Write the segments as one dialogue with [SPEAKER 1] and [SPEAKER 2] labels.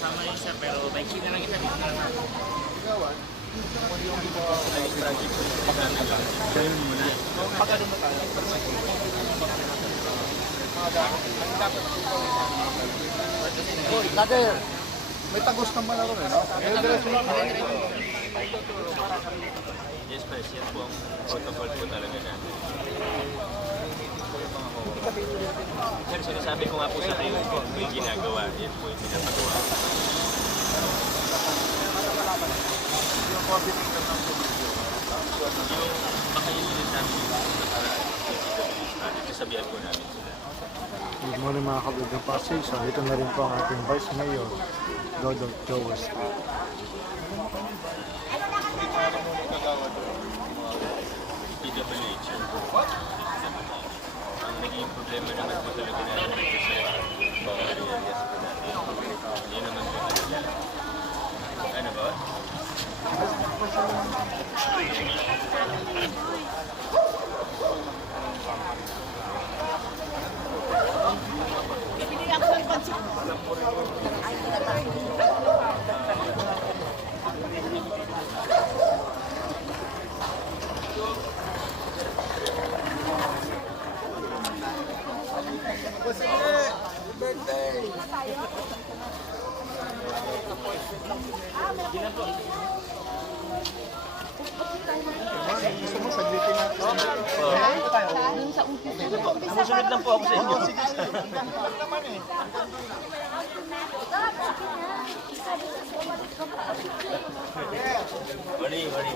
[SPEAKER 1] Sama yun sir, pero may kina lang
[SPEAKER 2] Dati, may tagos naman ako no? Eh, na
[SPEAKER 1] Yes, press. Yan po ang protocol po talaga natin. Sir, sinasabi ko nga po sa kayo po, may ginagawa. Yan po yung pinapagawa. Yung baka yung ko sa nakaraan, yung CWS natin, kasabihan po namin sila.
[SPEAKER 3] Good morning mga kabig ng Pasig. So dito na rin po ang ating Vice Mayor, Dodong Joes.
[SPEAKER 1] PWH. Ang naging problema naman po talaga dito sa mga areas po natin. Yun naman po talaga. Ano ba?
[SPEAKER 2] Gusto mo, saglitin natin.
[SPEAKER 4] Doon sa umpisa.
[SPEAKER 1] Sumusunod lang po ako sa inyo.
[SPEAKER 2] Sige, sige. Ang naman eh.
[SPEAKER 1] Mali, mali.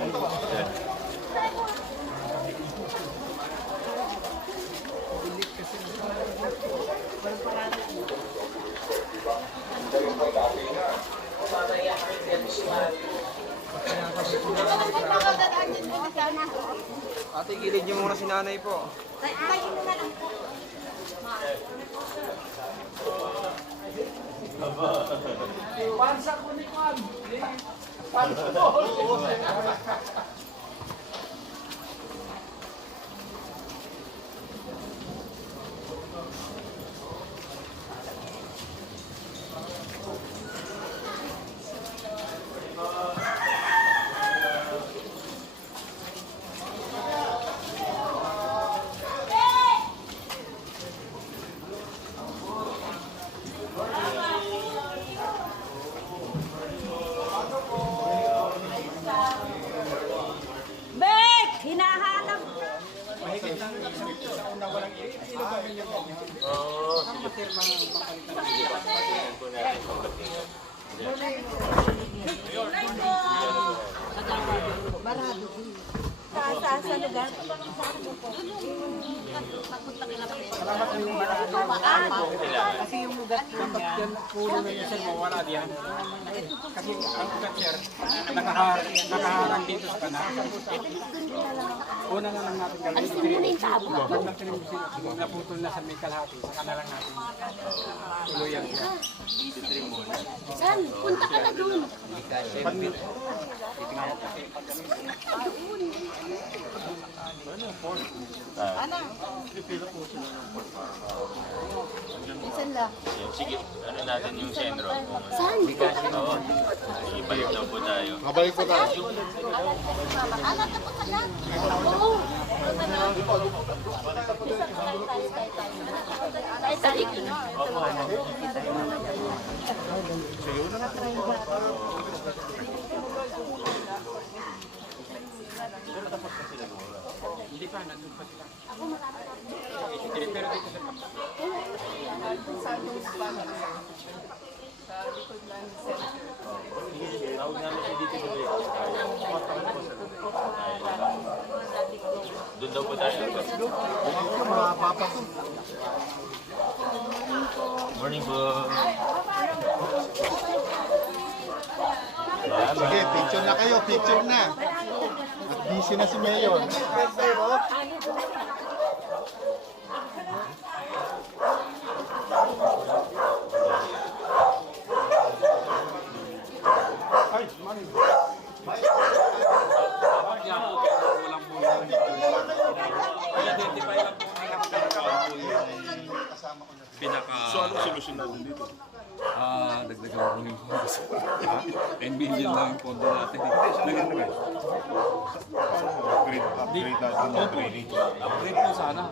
[SPEAKER 5] Ate, gilid niyo muna si nanay po.
[SPEAKER 4] Bek! Sa, sa, sa lugar.
[SPEAKER 1] Kailangan.
[SPEAKER 2] Kasi yung ugat dapat yan puno na yun, sir, mawala diyan. Kasi ang ugat, sir, nakahar nakaharang dito sa kanan. Una na lang natin gawin.
[SPEAKER 4] Alisin mo na yung tabo.
[SPEAKER 2] Naputol na sa may kalahati, saka na lang natin tuluyan siya.
[SPEAKER 4] San? Punta ka na doon.
[SPEAKER 2] Pag
[SPEAKER 1] Ah,
[SPEAKER 4] Minsan lang.
[SPEAKER 1] Sige, ano natin yung sentro.
[SPEAKER 4] Saan?
[SPEAKER 1] Oo. Sige, balik na po tayo.
[SPEAKER 3] Mabalik po tayo.
[SPEAKER 4] Ano tapos na lang? Oo. Tayo sa likod.
[SPEAKER 2] Hindi pa, nandun pa sila. Eh, Pero dito sa
[SPEAKER 1] Tawag namin Dito Tuloy. Doon daw po tayo. Morning po.
[SPEAKER 3] Sige, picture na kayo, picture na. Busy na si Mayor.
[SPEAKER 2] Nila kung
[SPEAKER 6] pinaka
[SPEAKER 1] So, anong solusyon natin dito?
[SPEAKER 6] ah dagdagan mo yung pondo sa 10 million lang yung pondo natin.
[SPEAKER 1] Upgrade, upgrade natin ng training.
[SPEAKER 6] Upgrade po sana.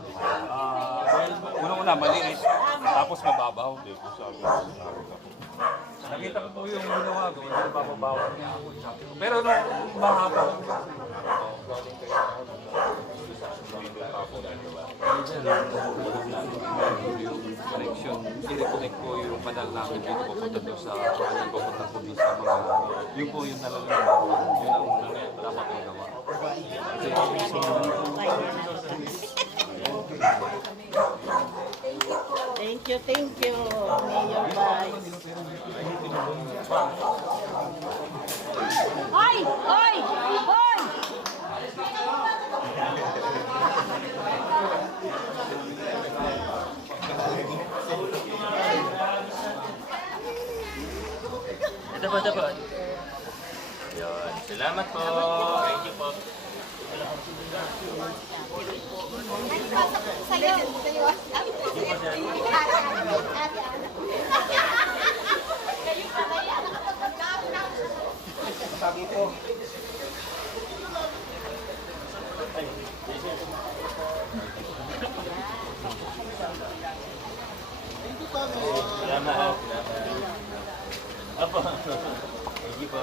[SPEAKER 6] Ah, dahil unang-una malinis, tapos mababaw. Nakita ko po yung ginawa ko, yung bababawan niya ako. Pero nung mahaba, connection, i-reconnect ko yung kanal namin dito pupunta doon sa kanal pupunta po din sa mga, yun po yung nalalaman. Yun ang dapat ko gawa.
[SPEAKER 4] Thank you, thank you, Mayor Vice. Hoy! Hoy! Hoy!
[SPEAKER 1] Ito po. Yun. Salamat po. Thank you po.
[SPEAKER 4] Sa'yo. Sa'yo.
[SPEAKER 1] Salamat. Salamat. Apo. Thank you po.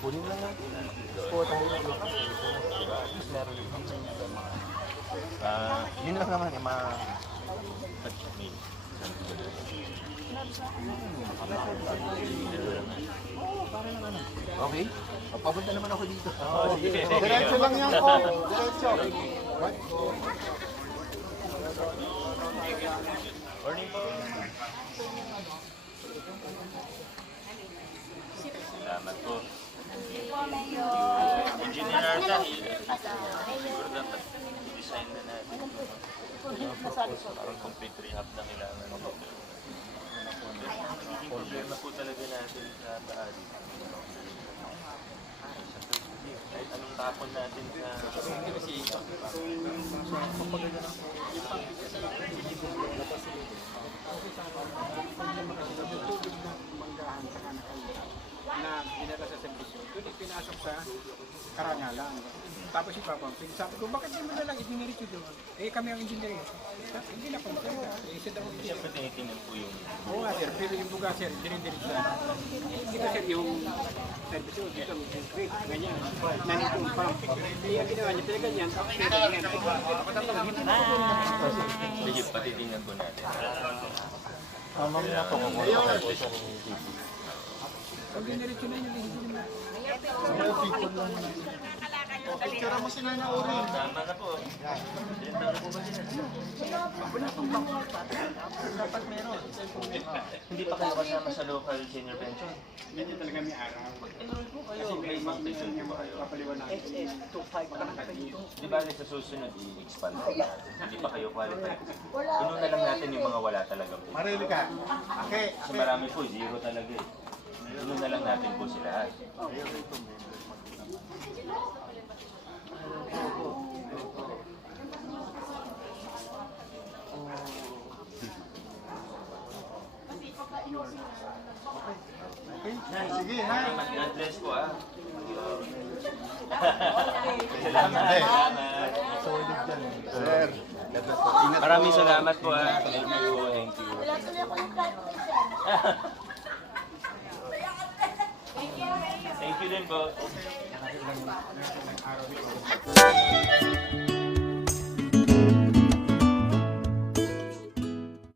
[SPEAKER 1] Thank you. Thank you. Ingat po kayo, baka Oo, sir, sir. Ah,
[SPEAKER 5] Yun lang naman, yung mga... Okay. Papunta naman ako dito.
[SPEAKER 1] oh, sige.
[SPEAKER 3] Diretso lang yan po. Diretso.
[SPEAKER 1] Morning po. Salamat po. Engineer ata, siguro dapat i-design na natin. Parang complete rehab na kailangan. Problema po talaga natin sa taas. Kahit anong tapon natin sa...
[SPEAKER 2] na dinala sa servisyo. Doon ipinasok sa karangalan. Tapos si Papa, sabi ko, bakit di mo na lang idiniretso doon? Eh, kami ang engineer. eh. Hindi na po. Eh, isa daw.
[SPEAKER 1] Siyempre tinitingnan po yung
[SPEAKER 2] Oo nga, sir. Pero yung buga, sir, dinidiretso na. Dito, sir, yung servisyo. Dito, yung creek, ganyan. Nandito yung pump. Hindi ang ginawa niya, pinaganyan. Tapos, sir, ganyan.
[SPEAKER 1] Sige, patitingnan po natin.
[SPEAKER 3] Mamaya po kung
[SPEAKER 2] Pag diniretso na yun, hindi na.
[SPEAKER 3] Picture mo si Nana Uri.
[SPEAKER 7] Tama na po. Ilan taon na po ba sila?
[SPEAKER 1] Dapat meron. Hindi pa kayo kasama sa local senior pension.
[SPEAKER 2] Hindi talaga may araw.
[SPEAKER 1] Enroll po kayo.
[SPEAKER 2] Kasi
[SPEAKER 1] May
[SPEAKER 2] mga
[SPEAKER 1] pension
[SPEAKER 2] yung
[SPEAKER 1] po kayo.
[SPEAKER 2] papaliwanag.
[SPEAKER 1] Di ba sa susunod i-expand po? Hindi pa kayo qualified. Puno na lang natin yung mga wala talaga po.
[SPEAKER 3] Marili ka. Okay.
[SPEAKER 1] Kasi marami po, zero talaga eh. Puno na lang natin po sila.
[SPEAKER 3] Sige, ha?
[SPEAKER 1] God bless po ah.
[SPEAKER 3] Salamat.
[SPEAKER 1] Salamat.
[SPEAKER 3] Sir.
[SPEAKER 1] Maraming salamat po ah. Thank you. Thank you.
[SPEAKER 4] Wala tuloy ako ng flight ko
[SPEAKER 1] Thank you din po.
[SPEAKER 2] Araw nito.